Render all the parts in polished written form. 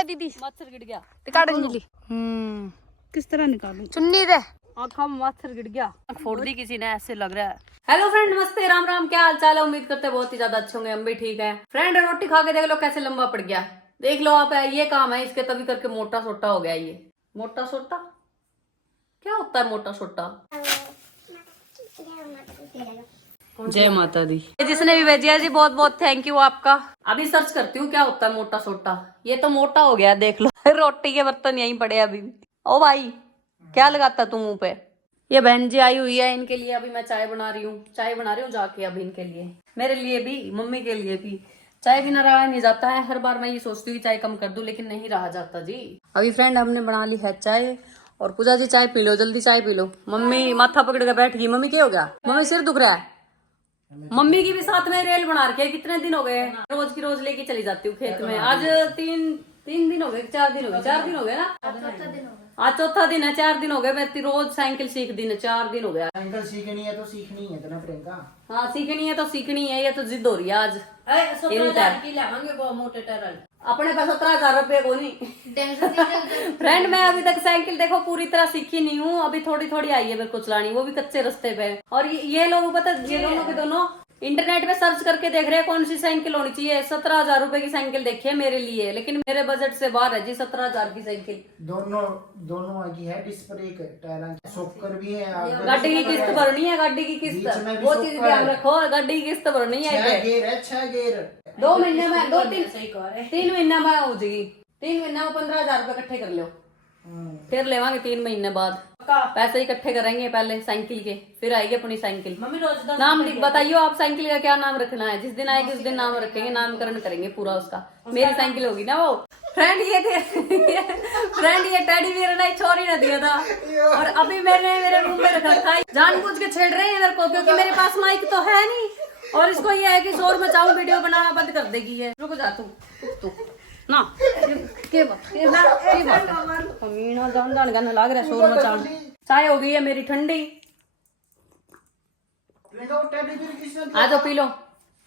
गया दीदी? मच्छर गिर गया। निकाल अंजलि। किस तरह निकालूं? चुन्नी दे। आँखों में मच्छर गिर गया। फोड़ दी किसी ने, ऐसे लग रहा है। हेलो फ्रेंड, नमस्ते, राम राम, क्या हाल चाल है? उम्मीद करते हैं बहुत ही ज्यादा अच्छे होंगे। हम भी ठीक है। फ्रेंड रोटी खा के देख लो कैसे लंबा पड़ गया। देख लो आप, ये काम है इसके, तभी करके मोटा सोटा हो गया। ये मोटा सोटा क्या होता है? मोटा सोटा जय माता दी। जिसने भी भेजा जी बहुत बहुत थैंक यू आपका। अभी सर्च करती हूँ क्या होता है मोटा सोटा। ये तो मोटा हो गया, देख लो। रोटी के बर्तन यहीं पड़े अभी। ओ भाई, क्या लगाता तू मुंह पे? ये बहन जी आई हुई है, इनके लिए अभी मैं चाय बना रही हूँ जाके अभी इनके लिए, मेरे लिए भी, मम्मी के लिए भी। चाय बिना रहा नहीं जाता है। हर बार मैं ये सोचती हूँ चाय कम कर दूं, लेकिन नहीं रहा जाता जी। अभी फ्रेंड हमने बना ली है चाय, और पूजा जी चाय पी लो, जल्दी चाय पी लो। मम्मी माथा पकड़ के बैठ गई। मम्मी क्या हो गया? मम्मी सिर दुख रहा है। मम्मी की भी साथ में रेल बना रखी है। कितने दिन हो गए, रोज की रोज लेके चली जाती हूँ खेत में। आज तीन दिन हो गए, 4 दिन हो गए, 4 दिन हो गए ना। आज चौथा दिन है, 4 दिन हो गए। मैं रोज साइकिल सीख दी, 4 दिन हो गया। साइकिल सीखनी है तो सीखनी है ना प्रियंका। हाँ, सीखनी है तो सीखनी है। ये तो जिद हो रही है आज। 17,000 की लाएंगे वो मोटे टरल। अपने पास 17,000 रुपए को नहीं। फ्रेंड मैं अभी तक साइकिल देखो पूरी तरह सीखी नहीं हूँ। अभी थोड़ी थोड़ी आई है मेरे को चलानी, वो भी कच्चे रास्ते पे। और ये लोग पता, ये दोनों के दोनों इंटरनेट पे सर्च करके देख रहे हैं कौन सी साइकिल होनी चाहिए। 17,000 रुपए की साइकिल देखी है मेरे लिए, लेकिन मेरे बजट से बाहर है जी 17,000 की साइकिल। दोनों की है, डिस्क ब्रेक टायर शॉकर भी है। गाड़ी की किस्त भरनी है, गाड़ी की किस्त, वो चीज ध्यान रखो। गाड़ी की किस्त भरनी है। 6 गेयर 2 महीने में 3 महीने में हो जाएगी। 3 महीने में 15,000 रुपए इकट्ठे कर लो, फिर लेवांगे 3 महीने बाद। पैसे इकट्ठे करेंगे पहले साइकिल के, फिर आएगी अपनी साइकिल। मम्मी रोज नाम बताइयो आप, साइकिल का क्या नाम रखना है? जिस दिन आएगी उस दिन नाम रखेंगे, नामकरण करेंगे पूरा उसका। मेरी साइकिल होगी ना वो। फ्रेंड ये थे फ्रेंड ये टेडी बियर ना छोरी ना दिया था, और अभी मेरे रूम में रखा था। जानबूझ के छेड़ रहे हैं मेरे को, क्योंकि मेरे पास माइक तो है नहीं, और इसको ये है कि शोर मचाऊं, वीडियो बनाना बंद कर देगी। है रुक जा तू ना, के बात अमीना जान गाना लाग रहा है शोर मचान। चाय हो गई है मेरी ठंडी, आ जाओ पी लो।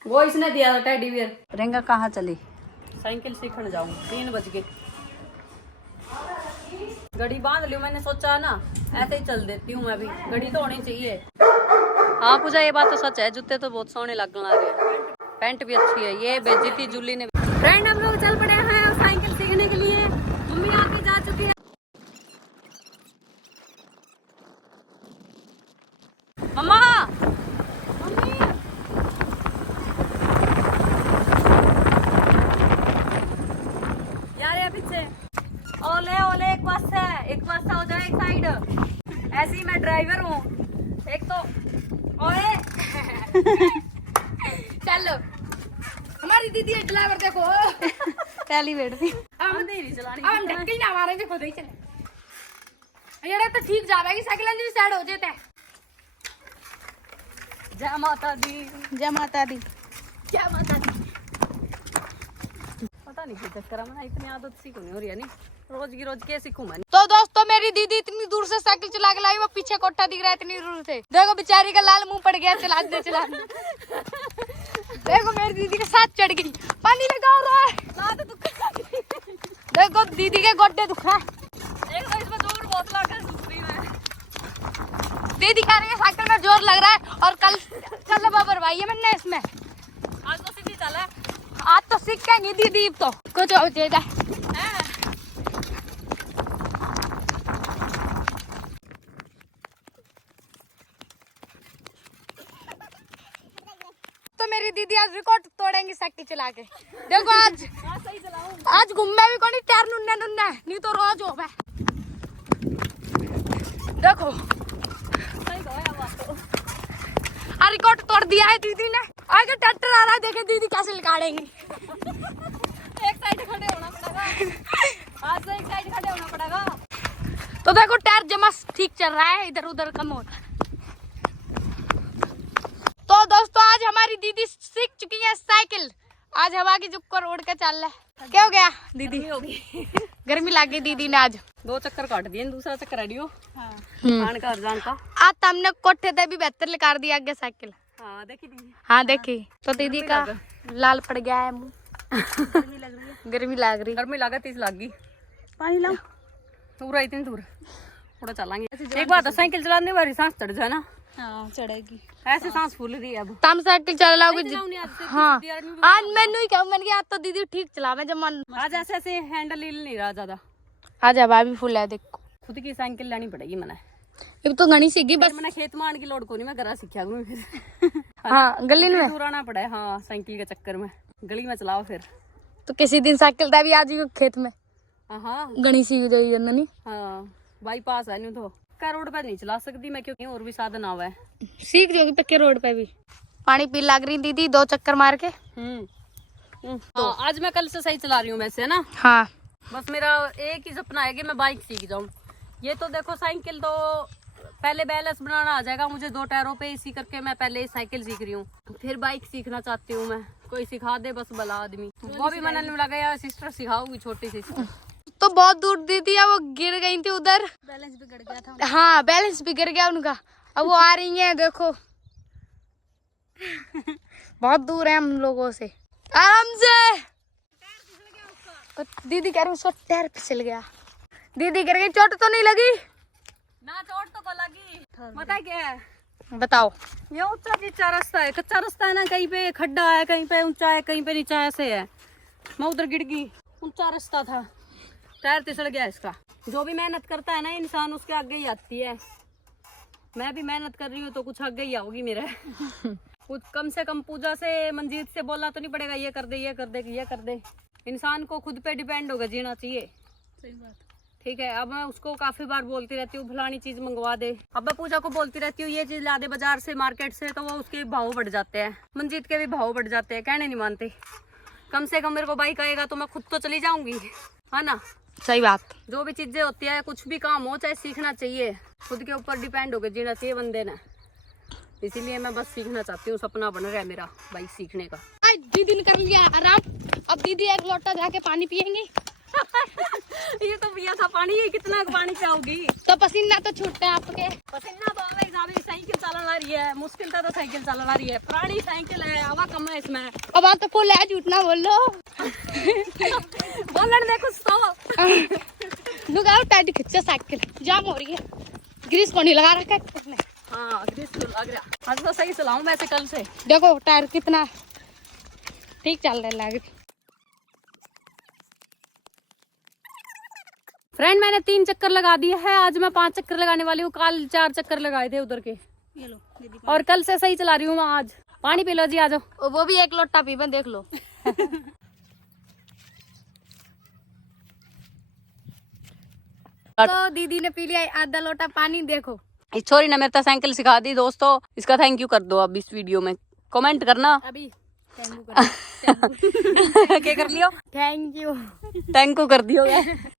वो इसने दिया था टेडी बियर। प्रियंका कहाँ चली? साइकिल सीखने जाऊँ, 3 बज गए। घड़ी बांध ली, मैंने सोचा ना ऐसे ही चल देती हूँ मैं भी, घड़ी तो होनी चाहिए। हाँ पूजा, ये बात तो सच है, जूते तो बहुत सोने लगने लग रहे हैं, पैंट भी अच्छी है। ये भेजी थी जूली ने। फ्रेंड हम लोग चल पड़े हैं साइकिल सीखने के लिए। मम्मी आके जा चुकी है। मम्मा, मम्मी यार ये पीछे ओले ओले, एक पास है, एक पास हो जाए एक साइड। ऐसे ही मैं ड्राइवर हूँ एक तो। ओए चलो, हमारी दीदी ड्राइवर देखो। पहली बैठ थी, हम नहीं चलानी, हम ढक्की ना मारेंगे, खुद ही चले। ये तो ठीक जा रहा है, साइकिल अंदर साइड हो जाता है। जय माता दी, जय माता दी, जय माता दी। पता नहीं किस चक्कर में इतनी आदत सी क्यों नहीं हो रही है। नहीं रोज की रोज क्या सीखूं मैं? तो दोस्तों मेरी दीदी इतनी दूर से साइकिल चला के लाई, वो पीछे कोठा दिख रहा है इतनी दूर से। देखो बेचारी का लाल मुंह पड़ गया चला देखो मेरी दीदी के साथ चढ़ गई, पानी लगा रहा है। देखो दीदी के गोड्डे दुख रहा है। एक तो इसमें जोर बहुत लग रहा है, दूसरी में दीदी कह रही है साइकिल में जोर लग रहा है, और कल चल बाबर भाई है मैंने इसमें। आज तो सीधी चला, आज तो सीख के नहीं दीदी तो कुछ हो जाएगा। तो मेरी दीदी आज रिकॉर्ड तोड़ेंगी साइकिल चला के। देखो आज घूमे भी कोनी, टायर नुन्ने नुन्ने, नहीं तो रोज हो गए। देखो रिकॉर्ड तोड़ दिया है दीदी ने। आगे ट्रैक्टर आ रहा है, देखे दीदी कैसे निकालेंगी। एक साइड खड़े होना पड़ेगा, आज तो एक साइड खड़े होना पड़ेगा। तो देखो टायर जमा ठीक चल रहा है, इधर उधर कम हो रहा है। तो दोस्तों आज हमारी दीदी सीख चुकी है साइकिल। आज हवा की जुक को रोड के चल रहा है। क्या हो गया दीदी? होगी गर्मी लग गई दीदी ने आज। 2 चक्कर काट दिए, दूसरा चक्कर रेडी हो। हाँ। का जान का आज तो हमने कोठे पे भी बेहतर निकाल दिया आगे साइकिल। हाँ देखी थी। हाँ देखी। तो दीदी का लाल पड़ गया है मुंह। गर्मी लग रही। गर्मी लगा 30 लग गई। पानी लाओ। दूर है इतनी दूर, थोड़ा चलाएंगे। एक बात है, साइकिल चलाने वाली सांस चढ़ जाए ना। हाँ चढ़ेगी। ऐसे सांस फूल रही है अब। तुम साइकिल चलाओगे? चलाऊंगी आज से। हाँ आज मैंने ही कहूँ, मैंने कहा आज तो दीदी ठीक चला, मैं जब मन आज ऐसे ऐसे हैंडल हिल नहीं रहा ज्यादा। आज भाभी फुल है देखो। खुद की साइकिल लेनी पड़ेगी मैंने। अब तो घनी सीखी बस। मैंने खेत मान की लोड को नहीं, मैं घर सीखा करूँ फिर। हाँ गली में दूर आना पड़ा है। हाँ साइकिल के चक्कर में गली में चलाओ फिर। तो किसी दिन साइकिल भी आज खेत में हाँ घनी सीख जाएगी नहीं। हाँ बाईपास है नहीं तो का रोड पे नहीं चला सकती मैं, क्योंकि और भी साधन आवा है। सीख जाओगी पक्के रोड पे भी। पानी पी लग रही दीदी 2 चक्कर मार के। तो आज मैं कल से सही चला रही हूँ वैसे ना। हाँ बस मेरा एक ही सपना है कि मैं बाइक सीख जाऊँ। ये तो देखो साइकिल तो पहले बैलेंस बनाना आ जाएगा मुझे 2 टायरों पे, इसी करके मैं पहले साइकिल सीख रही हूँ। फिर बाइक सीखना चाहती हूँ मैं, कोई सिखा दे बस भला आदमी। वो भी मैंने लगा यार सिस्टर सिखाऊंगी, छोटी सिस्टर। तो बहुत दूर दीदी है, वो गिर गई थी उधर, बैलेंस बिगड़ गया था। हाँ बैलेंस बिगड़ गया उनका। अब वो आ रही है देखो। बहुत दूर है हम लोगों से। आराम से। तो दीदी कह रही उसका टायर फिसल गया। दीदी कह रही चोट तो नहीं लगी ना? चोट तो लगी। पता है क्या है, बताओ। ये ऊंचा नीचा रास्ता है, कच्चा रास्ता है ना, कहीं पे खड्डा है, कहीं पे ऊंचा है, कहीं पे नीचा ऐसे है। मैं उधर गिर गई, ऊंचा रास्ता था, टायर फिसल गया इसका। जो भी मेहनत करता है ना इंसान, उसके आगे ही आती है। मैं भी मेहनत कर रही हूँ तो कुछ आगे ही आओगी मेरा। कुछ कम से कम पूजा से मंजीत से बोलना तो नहीं पड़ेगा ये कर दे ये कर दे ये कर दे। इंसान को खुद पे डिपेंड होकर जीना चाहिए। सही बात। ठीक है, अब मैं उसको काफी बार बोलती रहती हूँ फलानी चीज मंगवा दे। अब मैं पूजा को बोलती रहती हूँ ये चीज ला दे बाजार से मार्केट से, तो वो उसके भाव बढ़ जाते हैं, मंजीत के भी भाव बढ़ जाते हैं, कहने नहीं मानते। कम से कम मेरे को बाइक आएगा तो मैं खुद तो चली जाऊंगी, है ना? सही बात। जो भी चीजें होती है, कुछ भी काम हो चाहे सीखना चाहिए, खुद के ऊपर डिपेंड होकर जीना चाहिए बंदे ने। इसीलिए मैं बस सीखना चाहती हूँ, सपना बन रहा है मेरा बाइक सीखने का। दीदी ने कर लिया आराम। अब दीदी एक लोटा जाके पानी पियेंगे। ये तो पिया था पानी, ये कितना पानी पियाओगी? तो पसीना तो छूटता है आपके। पसीना तो आ रही, साइकिल चलाना रही है, मुश्किल था तो साइकिल चलाना रही है। पुरानी साइकिल है, हवा कम है इसमें। अब आप तो फुल है, झूठ ना बोल लो। बोलन दे कुछ तो। लुगाओ टाइट खिंचे, साइकिल जाम हो रही है। ग्रीस को नहीं लगा रखा है उसने। हाँ ग्रीस तो लग रहा। आज तो सही चलाऊं वैसे कल से। देखो टायर कितना ठीक चल रहा है लागे। फ्रेंड मैंने 3 चक्कर लगा दिए है, आज मैं 5 चक्कर लगाने वाली हूँ। कल 4 चक्कर लगाए थे उधर के, ये लो दीदी। और कल से सही चला रही हूँ मैं। आज पानी पी लो जी, आ जाओ। वो भी एक लोटा पी, देख लो। तो दीदी ने पी लिया आधा लोटा पानी। देखो इस छोरी ने मेरे तो साइकिल सिखा दी दोस्तों, इसका थैंक यू कर दो अब इस वीडियो में, कमेंट करना। अभी क्या कर लियो? थैंक यू कर दियो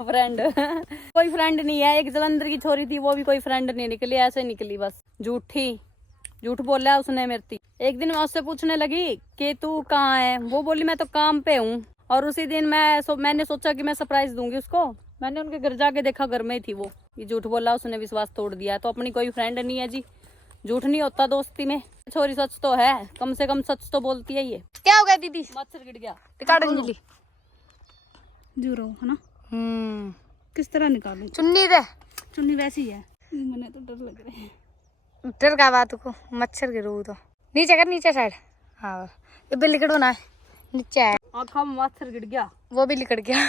फ्रेंड। कोई फ्रेंड नहीं है, एक जलंधर की छोरी थी, वो भी कोई फ्रेंड नहीं निकली, ऐसे निकली बस। झूठ बोला उसने मेरे थी। एक दिन मैं उससे पूछने लगी कि तू कहाँ है, वो बोली मैं तो काम पे हूँ। और उसी दिन मैंने सोचा कि मैं सरप्राइज दूंगी उसको। मैंने उनके घर जाके देखा, घर में ही थी वो। ये झूठ बोला, उसने विश्वास तोड़ दिया। तो अपनी कोई फ्रेंड नहीं है जी, झूठ नहीं होता दोस्ती में। छोरी सच तो है, कम से कम सच तो बोलती है। ये क्या हो गया दीदी? मच्छर गिर गया। काट अंजलि जूरो है ना, किस तरह निकालूं? चुन्नी दे। चुन्नी वैसी है, मैंने तो डर लग रहा है। डर का बात को, मच्छर गिरो तो नीचे कर, नीचे साइड। हाँ ये भी लिकड़ होना है, नीचे है। आँखों में मच्छर गिर गया, वो भी लिकड़ गया।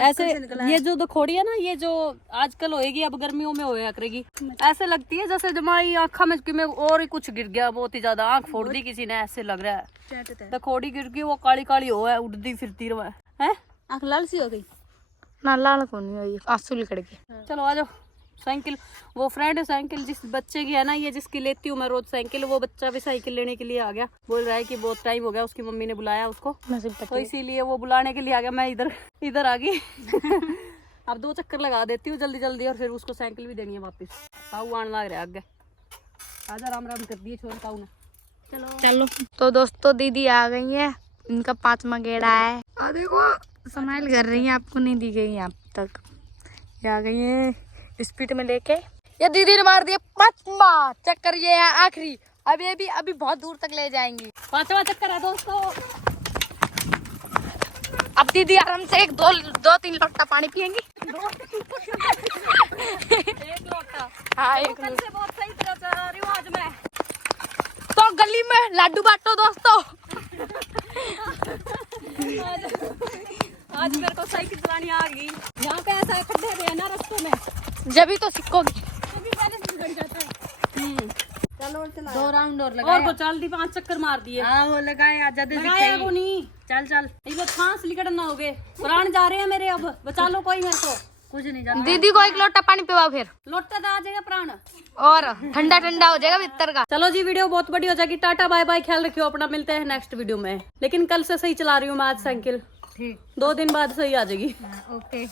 ऐसे ये जो दखोड़ी है ना, ये जो आजकल होएगी, अब गर्मियों में होया करेगी, ऐसे लगती है जैसे जमाई आँखा में और ही कुछ गिर गया, बहुत ही ज्यादा। आँख फोड़ दी किसी ने, ऐसे लग रहा है दखोड़ी गिर गई, वो काली काली हो है, उड़ती फिरती रहा है। आँख लाल सी हो गई ना? लाल को नहीं हुई, आंसू लिकड़ गए। चलो आ जाओ। साइकिल वो फ्रेंड साइकिल जिस बच्चे की है ना, ये जिसकी लेती हूँ मैं रोज साइकिल, वो बच्चा भी साइकिल लेने के लिए आ गया। बोल रहा है कि बहुत टाइम हो गया, उसकी मम्मी ने बुलाया उसको, तो इसीलिए वो बुलाने के लिए आ गया। मैं इधर आ गई। अब 2 चक्कर लगा देती हूँ जल्दी जल्दी, और फिर उसको साइकिल भी देनी है वापस। ताऊ आने लग रहा है आगे। आजा, राम राम कर दिए छोरे ताऊ ने। चलो तो दोस्तों दीदी आ गई है, इनका 5वां गेड़ा है। और देखो स्माइल कर रही है, आपको नहीं दी गई अब तक। ये आ गई है स्पीड में लेके। ये दीदी ने मार दिया 5वां चक्कर, ये है आखिरी। अब ये भी अभी बहुत दूर तक ले जाएंगी। 5वां चक्कर है दोस्तों। अब दीदी आराम से एक दो तीन लोटा पानी पियेंगी। एक लोटा। हाँ एक कल से बहुत सही तरह चला रही हूँ आज मैं। तो गली में लड्डू बांटो दोस्तों। आज मेरे को साइकिल चलानी आ गई। यहाँ पे ऐसा खड्डे भी है ना रास्तों में, जब ही तो सीखोगी। दो राउंड और लगाए। और तो चल दी 5 चक्कर मार दिए। हाँ वो लगाए आजादी लगाया वो नहीं। चल चल ये सांस लिकड़ ना हो गए। प्राण जा रहे हैं मेरे, अब बचा लो कोई मेरे को। कुछ नहीं जाना। दीदी को एक लोटा पानी पिवाओ फिर। लोटा तो आ जाएगा प्राण, और ठंडा ठंडा हो जाएगा भीतर का। चलो जी वीडियो बहुत बड़ी हो जाएगी। टाटा बाय बाय, ख्याल रखियो अपना, मिलते हैं नेक्स्ट वीडियो में। लेकिन कल से सही चला रही हूँ मैं आज साइकिल। ठीक 2 दिन बाद सही आ जाएगी। ओके।